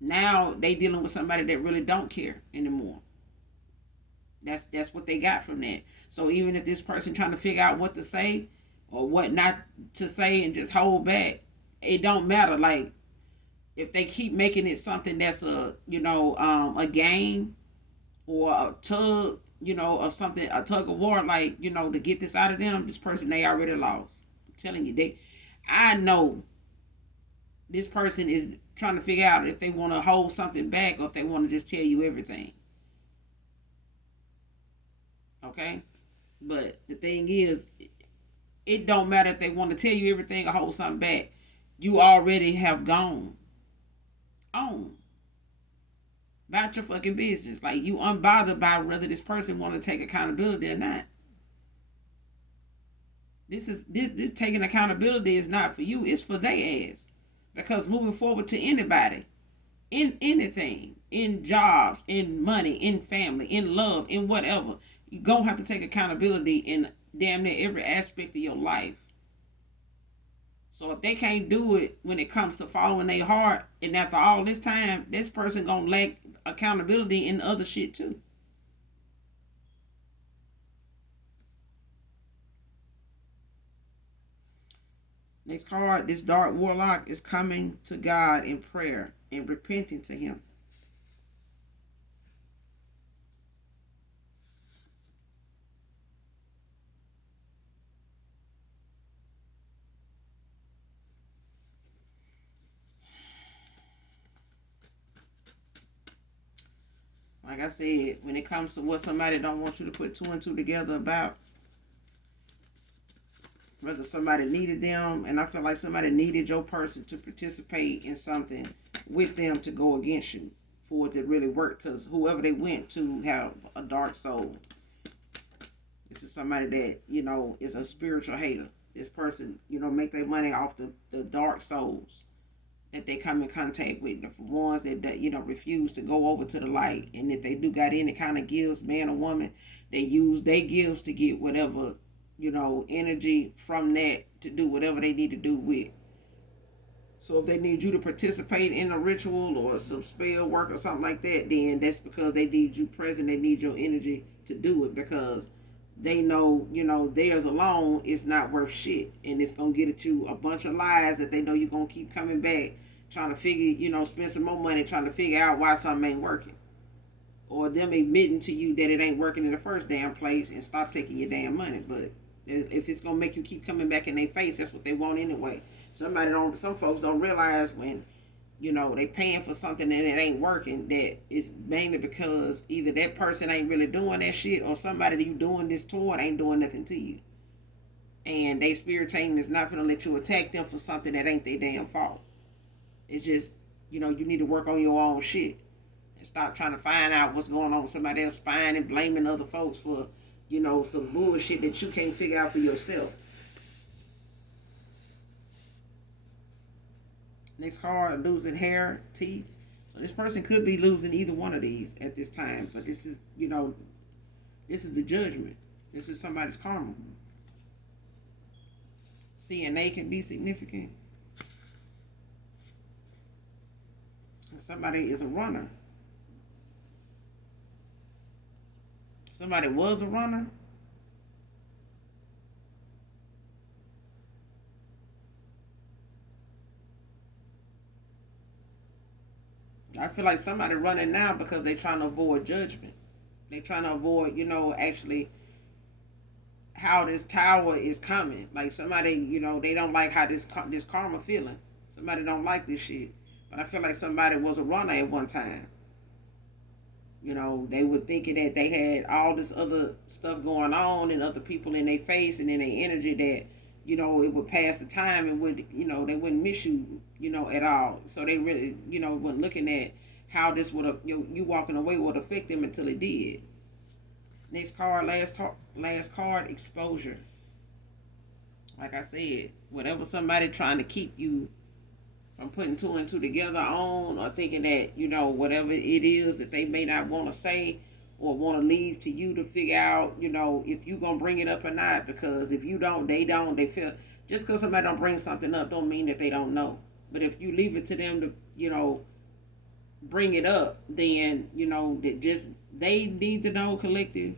Now they dealing with somebody that really don't care anymore. That's what they got from that. So even if this person trying to figure out what to say or what not to say and just hold back, it don't matter. Like if they keep making it something that's a game or a tug, of something, a tug of war, like, to get this out of them, this person, they already lost. I'm telling you, I know this person is trying to figure out if they want to hold something back or if they want to just tell you everything. Okay? But the thing is, it don't matter if they want to tell you everything or hold something back. You already have gone on about your fucking business. Like, you unbothered by whether this person want to take accountability or not. This taking accountability is not for you, it's for their ass. Because moving forward to anybody, in anything, in jobs, in money, in family, in love, in whatever, you gonna have to take accountability in damn near every aspect of your life. So if they can't do it when it comes to following their heart, and after all this time, this person gonna lack accountability in other shit too. Next card, this dark warlock is coming to God in prayer and repenting to him. Like I said, when it comes to what somebody don't want you to put two and two together about, whether somebody needed them, and I feel like somebody needed your person to participate in something with them to go against you for it to really work, because whoever they went to have a dark soul. This is somebody that, is a spiritual hater. This person, make their money off the dark souls that they come in contact with, the ones that refuse to go over to the light. And if they do got any kind of gifts, man or woman, they use their gifts to get whatever, energy from that to do whatever they need to do with. So if they need you to participate in a ritual or some spell work or something like that, then that's because they need you present. They need your energy to do it, because they know, theirs alone is not worth shit. And it's going to get at you a bunch of lies that they know you're going to keep coming back, trying to figure, spend some more money trying to figure out why something ain't working. Or them admitting to you that it ain't working in the first damn place and stop taking your damn money. But if it's going to make you keep coming back in their face, that's what they want anyway. Some folks don't realize when, they paying for something and it ain't working, that it's mainly because either that person ain't really doing that shit, or somebody that you doing this toward ain't doing nothing to you. And they spirit team is not gonna let you attack them for something that ain't their damn fault. It's just, you need to work on your own shit and stop trying to find out what's going on with somebody else, spying and blaming other folks for, some bullshit that you can't figure out for yourself. Next card, losing hair, teeth. So this person could be losing either one of these at this time. But this is, this is the judgment. This is somebody's karma. CNA can be significant. Somebody is a runner. Somebody was a runner. I feel like somebody running now because they're trying to avoid judgment. They're trying to avoid, actually how this tower is coming. Like somebody, they don't like how this karma feeling. Somebody don't like this shit. But I feel like somebody was a runner at one time. They were thinking that they had all this other stuff going on and other people in their face and in their energy that, it would pass the time and would, they wouldn't miss you, at all. So they really, weren't looking at how this would have, you walking away would affect them until it did. Next card, last card, exposure. Like I said, whatever somebody trying to keep you from putting two and two together on, or thinking that, whatever it is that they may not want to say or want to leave to you to figure out, if you going to bring it up or not. Because if you don't, they feel, just because somebody don't bring something up don't mean that they don't know. But if you leave it to them to, bring it up, then, that just, they need to know, collective,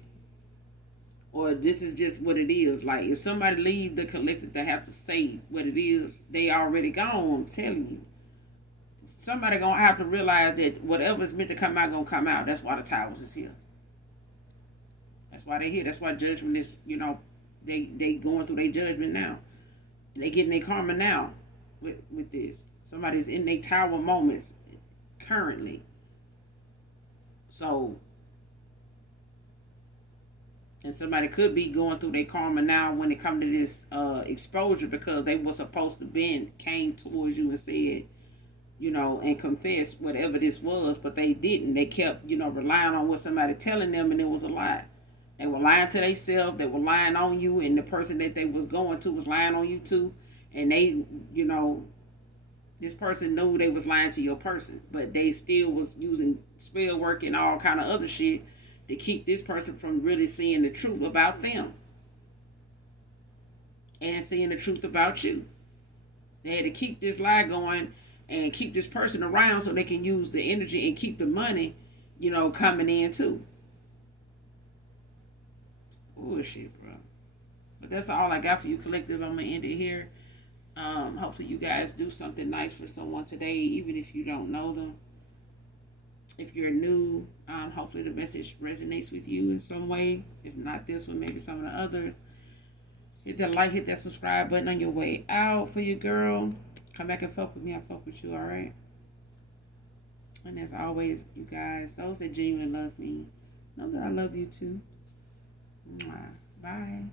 or this is just what it is. Like, if somebody leave the collective to have to say what it is, they already gone. I'm telling you, somebody gonna have to realize that whatever is meant to come out gonna come out. That's why the towers is here. That's why they here. That's why judgment is, they going through their judgment now. They getting their karma now with this. Somebody's in their tower moments currently. So, and somebody could be going through their karma now when it come to this exposure, because they were supposed to came towards you and said, and confessed whatever this was, but they didn't. They kept, relying on what somebody telling them, and it was a lie. They were lying to themselves. They were lying on you, and the person that they was going to was lying on you too. And they, this person knew they was lying to your person, but they still was using spell work and all kind of other shit to keep this person from really seeing the truth about them and seeing the truth about you. They had to keep this lie going and keep this person around so they can use the energy and keep the money, coming in too. Bullshit, bro. But that's all I got for you, collective. I'm gonna end it here. Hopefully you guys do something nice for someone today, even if you don't know them. If you're new, hopefully the message resonates with you in some way. If not this one, maybe some of the others. Hit that like, hit that subscribe button on your way out for your girl. Come back and fuck with me. I fuck with you, all right? And as always, you guys, those that genuinely love me, know that I love you too. Mwah. Bye.